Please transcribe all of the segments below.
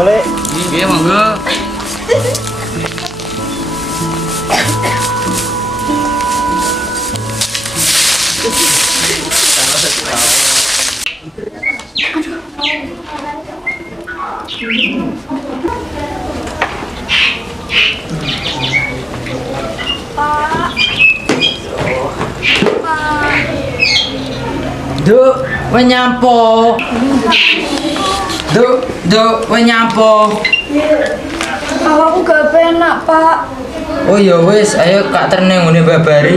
Monggo Le. Nggih, monggo. Duk, wes nyampo. Duk, wes nyampo. Awakku gak penak, Pak. Oh ya wes, ayo Kak Terne ngene babari.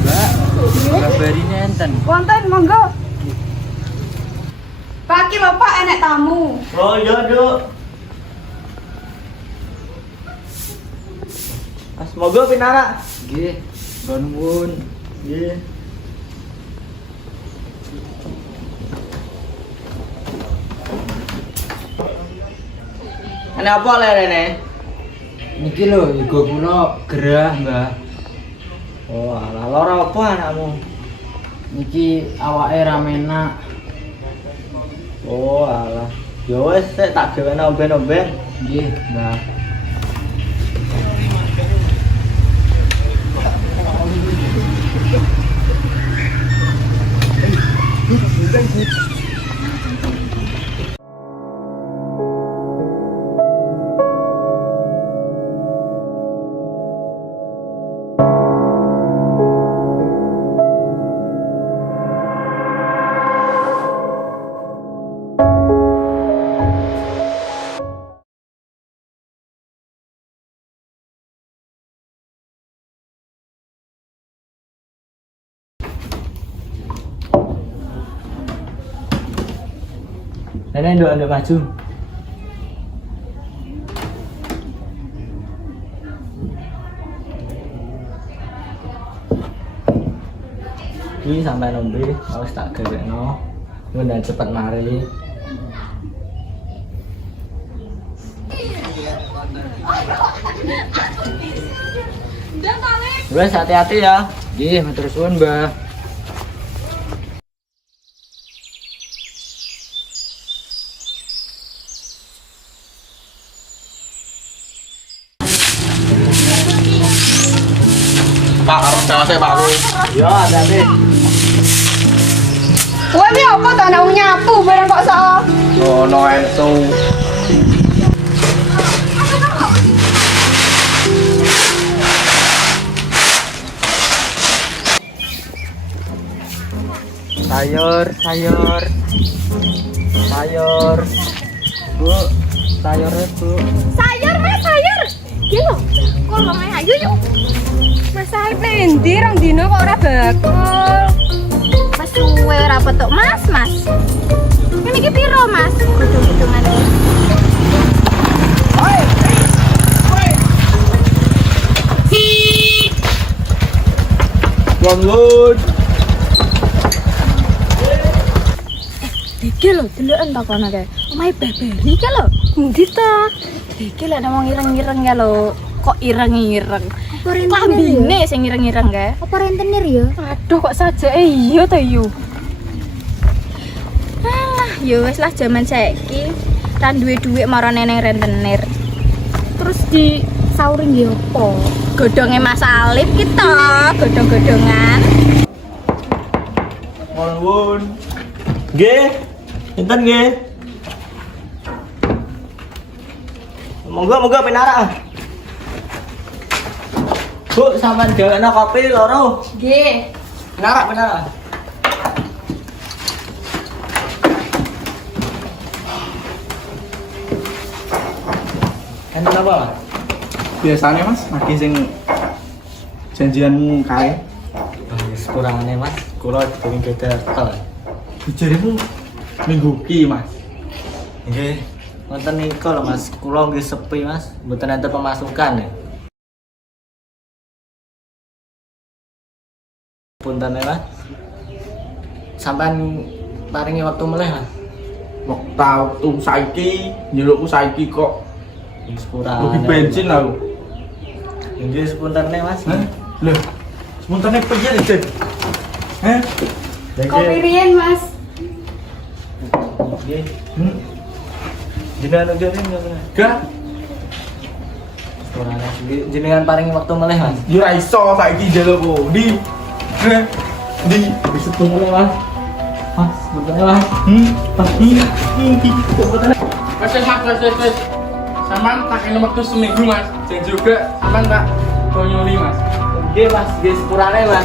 Mbak, babarine enten. Wonten, monggo. Pak, iki lho Pak, enek tamu. Oh iya, Duk. Mas monggo pinara. Nggih, nuwun. Nggih. Ana apa le rene? Niki lho, igo kula gerah, Mbah. Oh, alah lara apa anakmu? Niki awake ra menak. Oh, alah. Ya wis sik tak gawene omben-omben. Nggih, Mbah. Nenek nduk maju. Iki sampai nombe, harus tak gawekno. Mudah cepet mari. Wes hati-hati ya. Nggih, matur suwun, Mbah. Pak, arep saya Pak. Ya, hati-hati. Kowe iki apa to anak nyapu bareng kok sok. Ono entu. Sayur. Bu, sayurnya Bu. Sayur, Mas, sayur. Iki lho, kolong ayo yuk. Masalah pendi rong dino kok ora bakul. Mas suwe ora petuk Mas. Ini iki piro Mas? Hitung-hitungan iki. Bangun. Iki lho, deloken to kono kae. Omahe babari iki lho. Endi to? Iki lho wong ireng-ireng ya lho. Kok ireng-ireng? Lambine sing ireng-ireng kae. Apa rentenir ya? Aduh kok sajake iya to yo. Alah, ya wis lah jaman saiki. Ra duwe dhuwit marane neng rentenir. Terus di sauring ya apa? Godhonge Mas Alif kita, godhong-godhongan. Nuwun. Nggih. Enten nggih. Monggo pinara. Bu, sampean gawekno kopi loro. Nggih. Pinara. Enten apa? Biasanya Mas, lagi sing janjianmu kae. Wis kurangane Mas, kula dipengin Jakarta. Bijarimu minggu ki Mas. Nggih. Wonten niku lho Mas, kula nggih sepi Mas, mboten enten pemasukan ya. Punten ya Mas. Sampean paringi waktu meleh Mas. Waktu saiki, nyelukku saiki kok Wis kurangane. lebih bensin aku. Nggih sepunterne Mas. Hah? Loh, sementara piye iki? Hah? Kopi riyen, Mas. Nggih. Hmm? Jenengan udah nih nggak? Gak? Orangnya jenengan paringi waktu meleh Mas. Yo ra iso saiki njaluk kok. Di. Hah? Di. Sepunterne Mas. Mas, sepunterne Mas. Wes. Saman tak ini waktu seminggu Mas. Dan juga saman tak konyoli Mas. Nggih Mas, nggih sepurane Mas.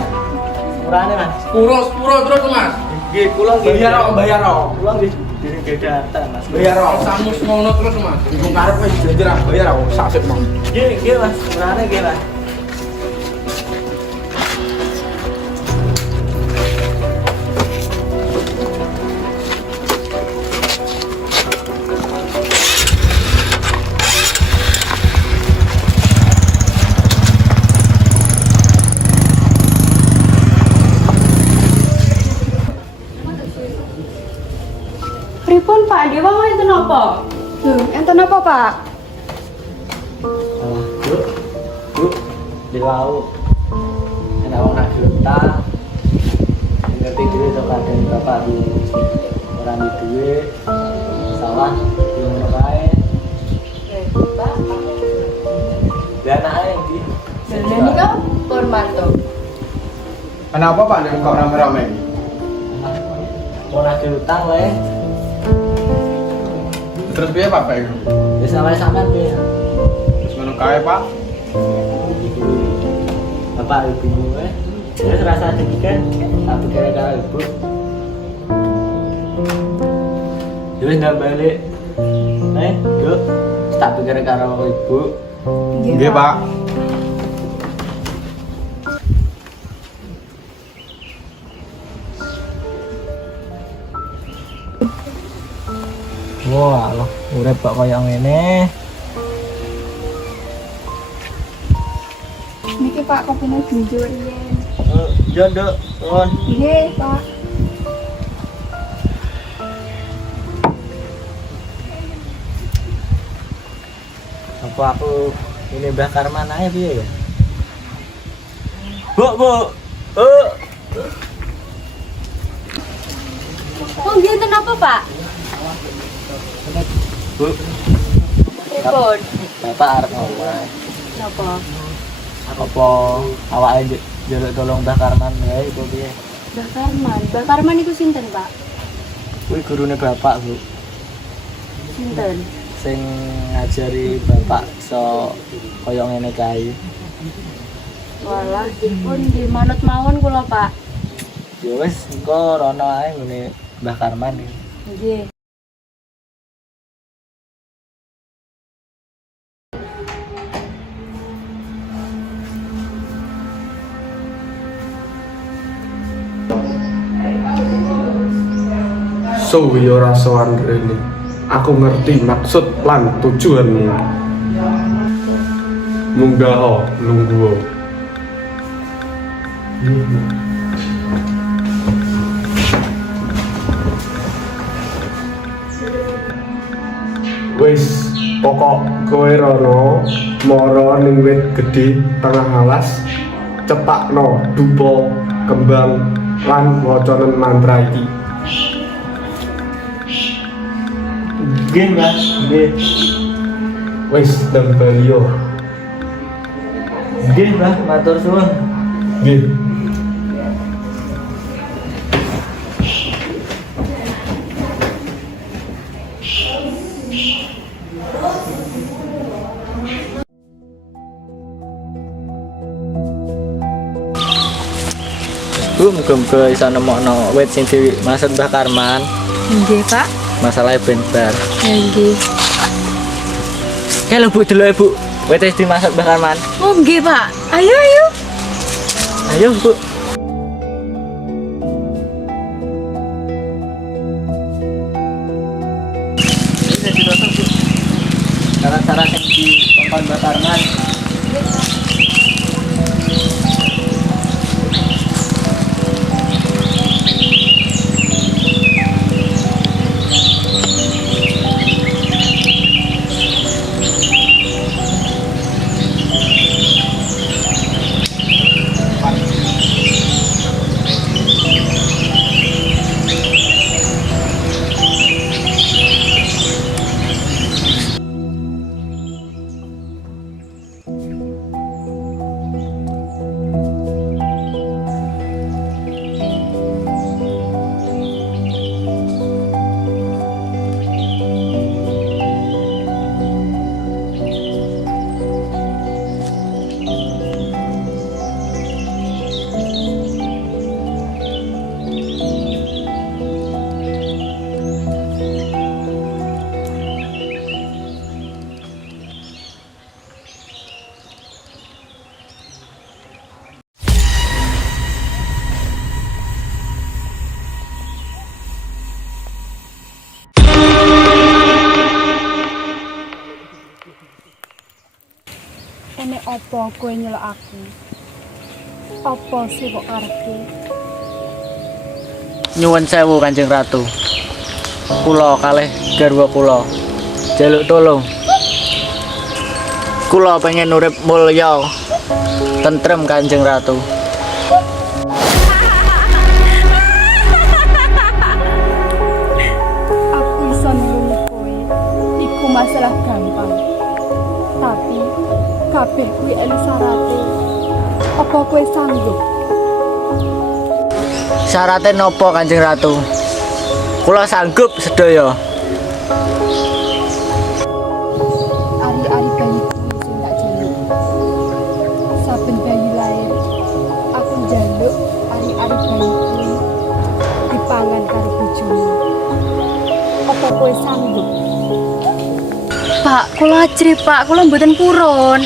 Sepurane Mas. Sepuro terus Mas. Nggih, kula nggih. Bayar kok. Kula nggih diring data Mas. Bayar kok. Samu ngono terus Mas. Iku karep wis janji ra bayar kok sak sik Mas. Nggih Mas, sepurane nggih Mas. Pripun Pak, Dewa mau enten apa? Enten apa Pak? Alah, Bu, di laut. Enak wong nagih utang. Ngerti dhewe to kadang bapak ora di duwe. Salah, yo ngono kae. Pak, Lah anake iki. ini kan Purmanto. Kenapa Pak nek kok rame-rame? Mau nagih utang wae. Terus piye Pak Pak? Wis sampean piye? Terus ngono kae Pak. Bapak ibu gue, terus rasa sedikit, tapi gara-gara ibu. Terus nggak balik, yuk, tapi gara-gara ibu. Nggih Pak. Wah, loh, urip kok koyo ngene. Niki Pak kopine ginjo riyen. Yo, Nduk, nuwun. Nggih, Pak. Apa aku ini Mbah Karman aja piye ya? Bu. Oh, nggih enten apa, Pak? Bu, Pripun? Bapak arep ngomong. Napa? Apa awake njaluk tolong Mbah Karman wae iku piye? Mbah Karman iku sinten, Pak? Kuwi gurune Bapak, Bu. Sinten? Sing ngajari Bapak iso kaya ngene kae. Walah, dipun di manut mawon kula, Pak. Ya wis, engko rono ae ngene Mbah Karman iki. Nggih. Suwi ora sowan rene. Aku ngerti maksud lan tujuanmu. Munggah lungguh. Wis pokok kowe rono mara ning wit gedhe tengah alas cepakno dupa kembang lan wacanen mantra iki. Nggih, Mas. Nggih. Wis tembelio. Nggih, Mbah, matur suwun. Nggih. Bu, muga-muga iso nemokno wit sing dimaksud Mbah Karman. Nggih, Pak. Masalahnya ben bar. Nggih. Ya lho Bu, delok Bu. Wit sing dimaksud Mbah Karman. Oh, nggih, Pak. Ayo. Ayo, Bu. Ini ditonton, Bu. Syarat-syarat yang dikongkon Mbah Karman. Apa kowe nyelok aku? Apa sih kok karepe? Nyuwun sewu Kanjeng Ratu. Kula kalih garwa kula jaluk tolong. Kula pengen urip mulya tentrem Kanjeng Ratu. Aku iso nulungi kowe. Iku masalah gampang. Tapi kabeh kuwi elu syarate. Apa kowe sanggup? Syaratnya nopo Kanjeng Ratu? Kula sanggup sedaya. Ari-ari bayi kuwi sing tak jaluk. Saben bayi lair, aku njaluk ari-ari bayi kuwi dipangan karo bojone. Apa kowe sanggup? Pak, kula ajri Pak, kula mboten purun.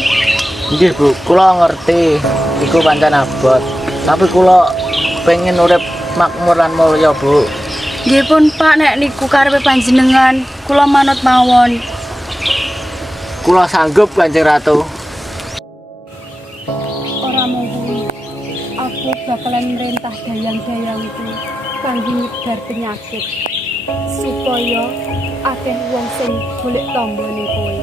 Nggih Bu, kula ngerti iku pancen abot. Tapi kula pengen urip makmur lan mulya Bu. Nggih pun Pak, nek niku karepe panjenengan, kula manut mawon. Kula sanggup Kanjeng Ratu. Ora mung kuwi, aku bakalan merintah dayang-dayangku kanggo nyebar penyakit supaya akeh wong sing golek tombone kowe.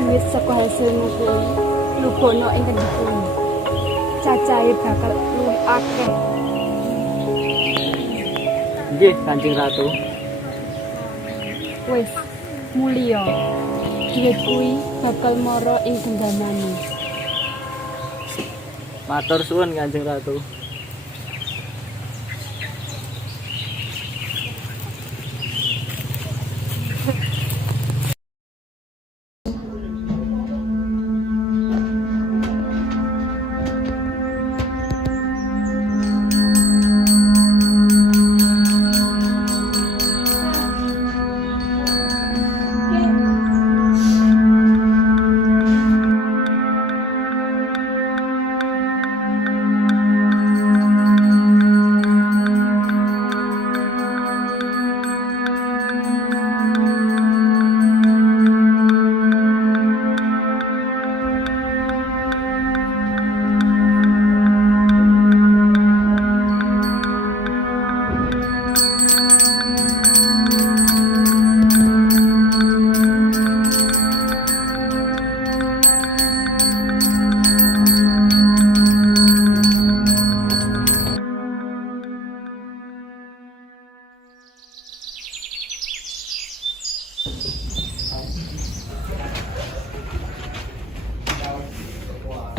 Duit saka hasilmu kuwi lubono ing kendhiku. Cacahe bakal luwih akeh. Nggih Kanjeng Ratu. Wis mulya. Duit kuwi bakal mara ing genggamane. Matur suwun Kanjeng Ratu.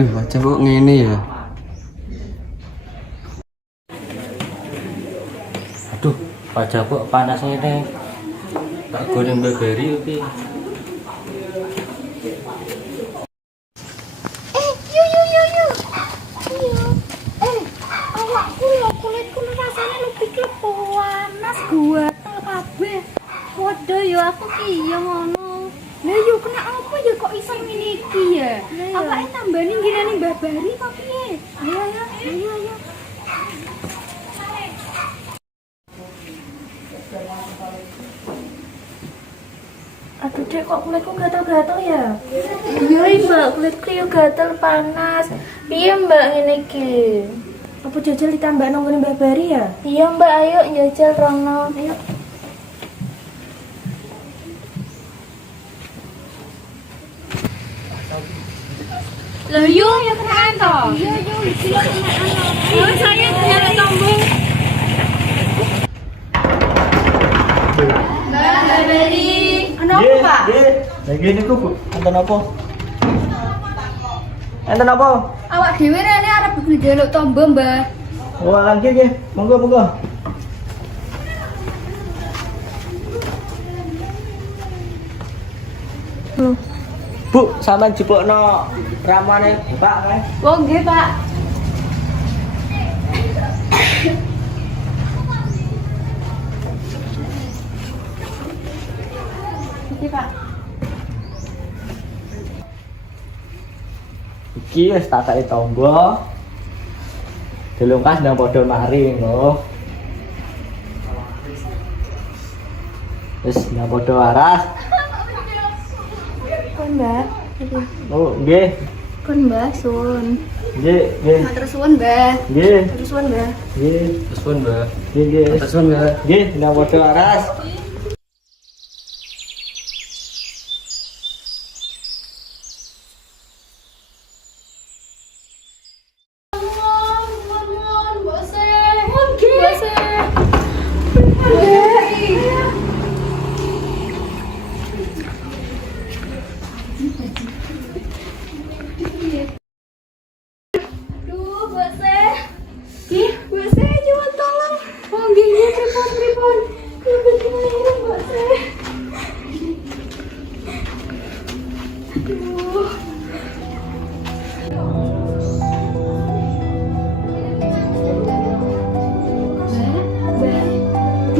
Duh, wajah kok ngene ya. Aduh, wajah kok panas ngene. Tak goreng beberi iki. Awakku lho kulitku rasane lebih panas guat kabeh. Padha ya aku ki ya ngono. Lah yo kena apa ya kok iso ngene iki ya? Awake tambani ngirani Mbah Bari kok piye? Ayo. Aduh dek kok kulitku gatal-gatal ya? Iya mbak, kulitku yo gatal panas. Piye mbak ngene iki? Apa jajal ditambah nang ngene Mbah Bari ya? Iya mbak, ayo jajal rono. Ayo. Lah yo kenaan to? Iya iki lho kenaan. Yo saya nyelok tombol. Mbah Bari. Ana apa, Pak? Lagi niku Bu, enten apa? Enten apa? Awak dhewe rene arep njaluk tombol, Mbah. Wah, lagi nggih. Monggo. Bu, sampean jebokno ramane Mbak kae. Oh nggih, Pak. Ngerti, Pak. Iki wis tak kei tombo. Dilungkas nang padha mari ngono. Wis nang padha waras. Kon, Mbak. Oh, nggih. Kon, Mbak, suwun. Nggih, nggih. Matur suwun, Mbak. Nggih. Matur suwun, Mbak. Nggih. Telepon mbak. Nggih, nggih. Telepon mbak. Nggih, nang padha waras.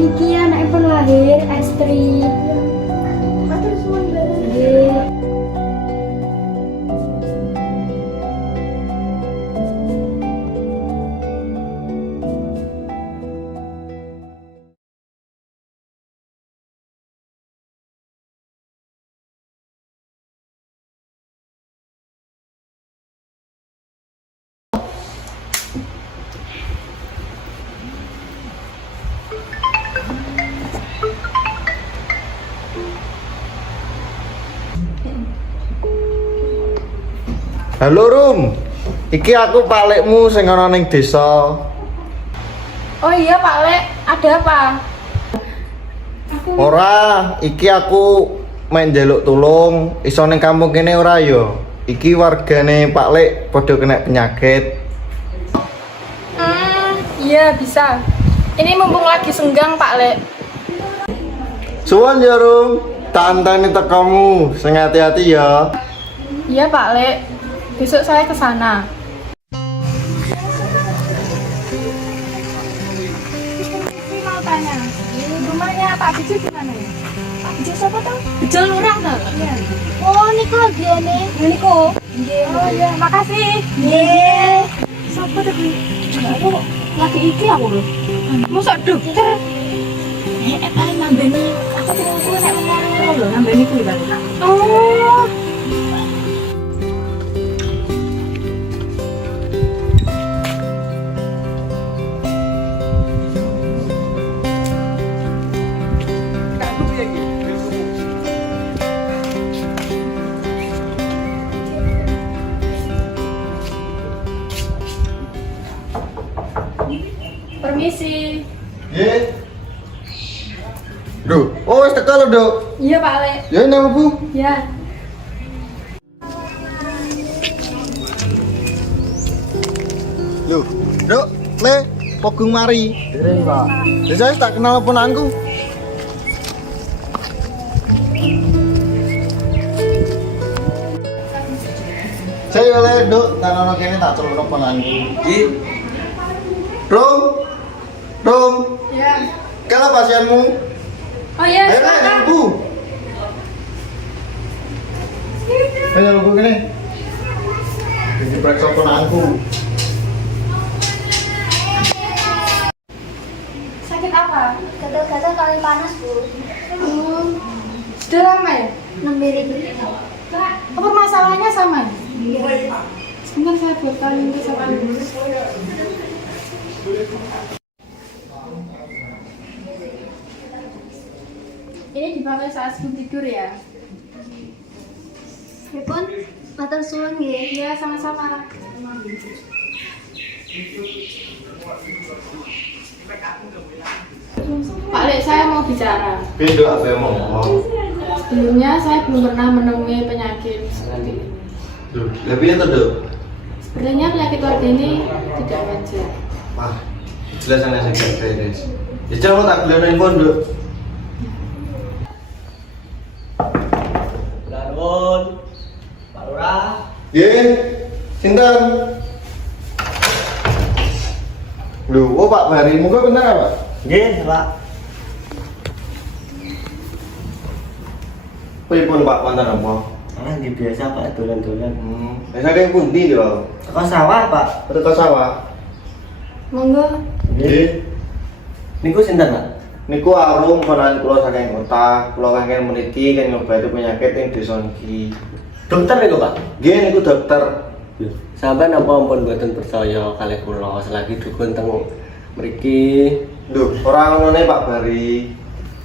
Iki anaknya pun lahir, Astri. Matur suwun, Mbak. Halo Rum, iki aku palekmu sing ana ning desa. Oh iya, Pak Lek, ada apa? Ora, iki aku main njaluk tulung, iso ning kampung kene ora ya? Iki wargane Pak Lek padha kena penyakit. Iya bisa. Ini mumpung lagi senggang, Pak Lek. Suwun ya Rum, tak anteni tekamu, sing hati-hati ya. Iya, Pak Lek. Besok saya ke sana. Mau tanya, rumahnya Pak Bejo di mana ya? Pak Bejo siapa tuh? Bejo Lurah tuh? Iya. Oh, niku lagi ane. Niku. Nggih. Oh iya, makasih. Nggih. Siapa tuh? Aku lagi iki aku lho. Mosok dokter. Paling nambeni. Aku terus nek ngomong lho, nambeni kuwi lho. Oh. Permisi. Nggih. Duh, oh wis teko lho, Duk. Iya, Pak Lek. Ya nang Bu. Ya. Loh, Duk, Le, pogung mari. Dereng, Pak. Ya saya tak kenal ponanku. Saya oleh Duk, tak ono kene tak celuk ponanku. Nggih. Rum. Rum, Ya. kala pasienmu. Oh iya, Ayo, silakan. Bu. Ayo, Bu kene. Iki periksa ponanku. Sakit apa? Gatal-gatal kali panas, Bu. Sudah lama ya? Nembe iki. Apa masalahnya sama? Sebentar saya buatkan ini sama Ibu. Ini dipakai saat sebelum tidur ya? Pripun? Matur suwun nggih. Iya, sama-sama. Pak Lek, saya mau bicara. Pindo apa yang mau? Sebelumnya saya belum pernah menemui penyakit seperti ini. Duh, lebih ya Duk. Sebenarnya penyakit warga ini tidak wajar. Wah, jelas ana sing gak beres. Ya jangan tak beli handphone, Duk. Nuwun. Pak Lurah. Nggih. Sinten? Lho, oh Pak Bari, muga bener apa? Nggih, Pak. Pripun Pak wonten apa? Ah, nggih biasa Pak dolan-dolan. Saking pundi lho? Teko sawah Pak. Teko sawah. Monggo. Nggih. Niku sinten Pak? Niku Arum ponakan kula saking kota. Kula kangge mriki kan ngobati penyakit ing desa niki. Dokter niku Pak. Nggih niku dokter. Sampai napa ampun mboten percaya kalih kula selagi dukun teng mriki. Lho, ora ngene Pak Bari.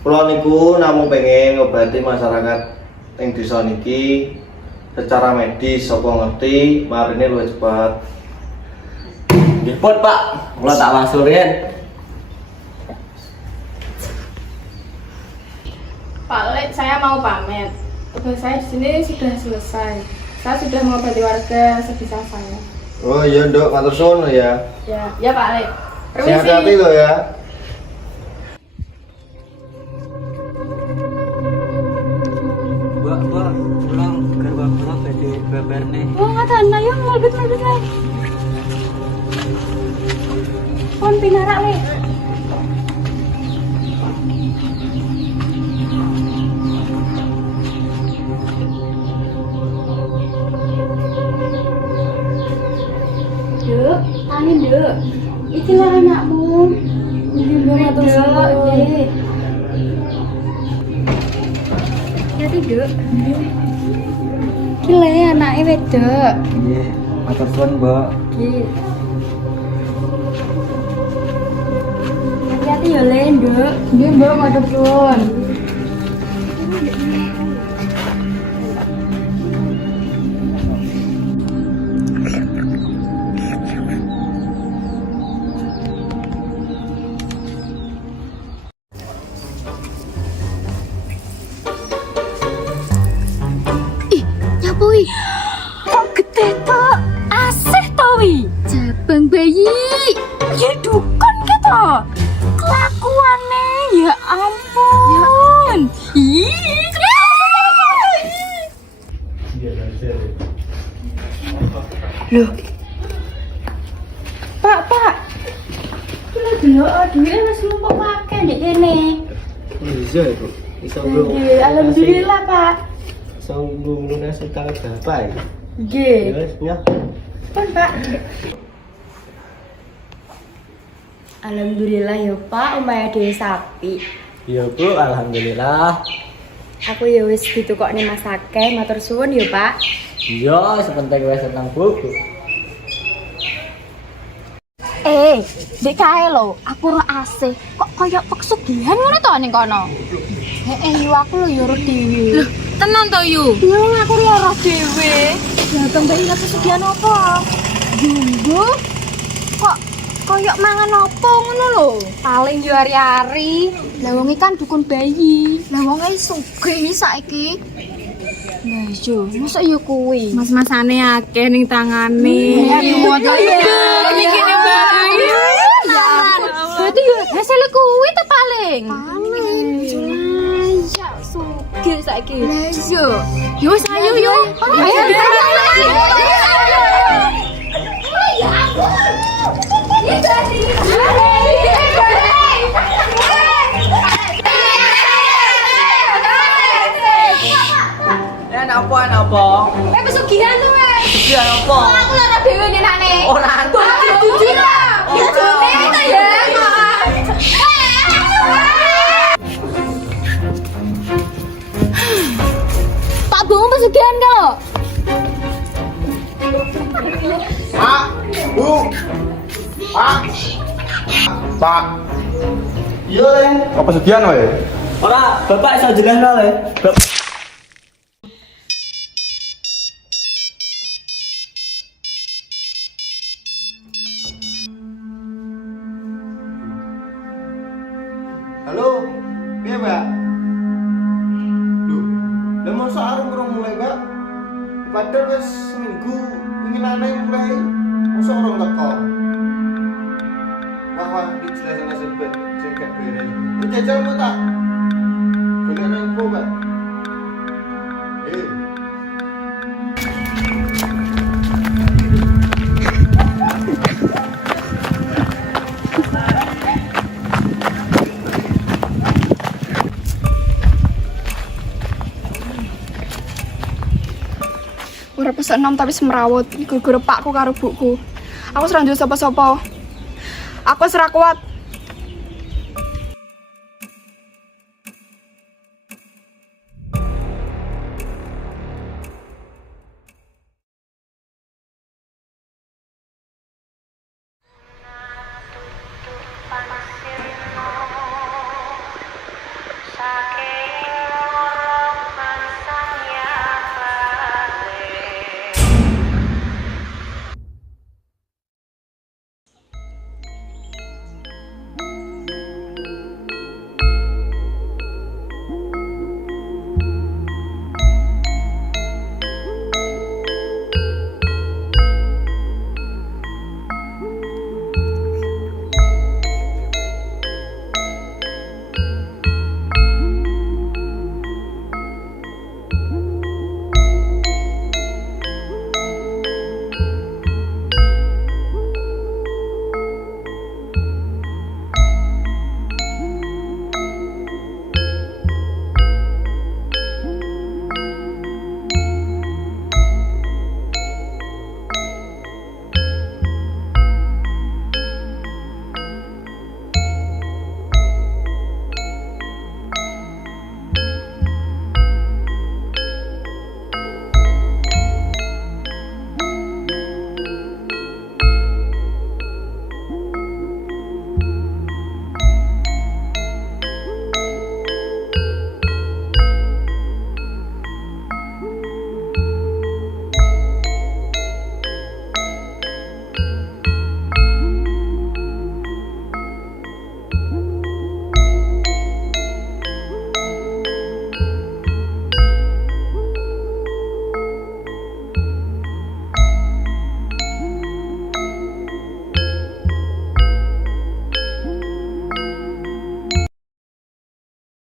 Kula niku namung pengen ngobati masyarakat ing desa niki secara medis sapa ngerti marine luwih cepat. Nggih pun Pak, kula tak wasul riyen. Pak Lek, saya mau pamit. Tugas saya di sini sudah selesai. Saya sudah mengobati warga sebisa saya. Oh iya Nduk, matur suwun ya. Ya Pak Lek. Permisi. Hati-hati lho ya. Mbak, pulang garwa kula badhe baberne. Oh, ngaten ayo ngelbet lah. Pon pinarak le. Duk, tani Duk. Iki lah anakmu. Nggih, Mbak matur suwun. Jadi Duk. Iki le anake wedok. Nggih, matur suwun, Mbak. Nggih. Hati-hati ya le, Duk. Nggih, Mbak matur suwun. Nyapui. Kok gede to? Asih to wi. Jabang bayi. Ya dukun gitu. Kelakuannya ya ampun. Ih, Loh. Pak. Kula delok duwike wis numpuk akeh ndek kene. Iya Ibu. Iso nggo. Nggih, alhamdulillah, Pak. Iso nggo lunas utang bapak iki. Nggih. Ya wis nyah. Pun, Pak. Alhamdulillah ya, Pak, omahe dhewe sapi. Iya Bu, alhamdulillah. Aku ya wis ditukokne masake, matur suwun ya, Pak. Iya, sebentar wis seneng Bu. Dek kae lho, aku ora asih. Kok koyo pesugihan ngono to ning kono? Yu aku lho yo ora dhewe. Loh, tenan to Yu? Iya, aku ora dhewe. Ya kembali pesugihan apa? Jumbo. Kok koyo mangan apa ngono lho? Paling yo ari-ari. Lah wong kan dukun bayi. Lah wong e sugih saiki. Lah yo, mosok yo kuwi. Mas-masane akeh ning tangane. Aduh, iki ne barang. Berarti yo hasil kuwi to paling. Ya sugih saiki. Lah yo. Yo wis ayo yo. Ayo. Ya ampun. Napa? Pesugihan tuh wes. Pesugihan apa? Aku lara dhewe nenane. Ora antuk. Jujur lah. Bojone ta ya. Pak Bung pesugihan kalo. Pak, Bu. Pak. Iya, Leng. Apa sedian wae? Ora, Bapak iso jelasno le. Halo, piye, Mbak? Loh, lha mosok arep urung mulai, Mbak? Padahal wis seminggu winginane mulai. Mosok urung teko. Wah, dijelasin sing gak beres. Lu jajal mau tak? Boleh info, Mbak? senom tapi semrawut gara-gara pakku karo buku. Aku serang duwe sapa-sapa. Aku ora kuat. Sakit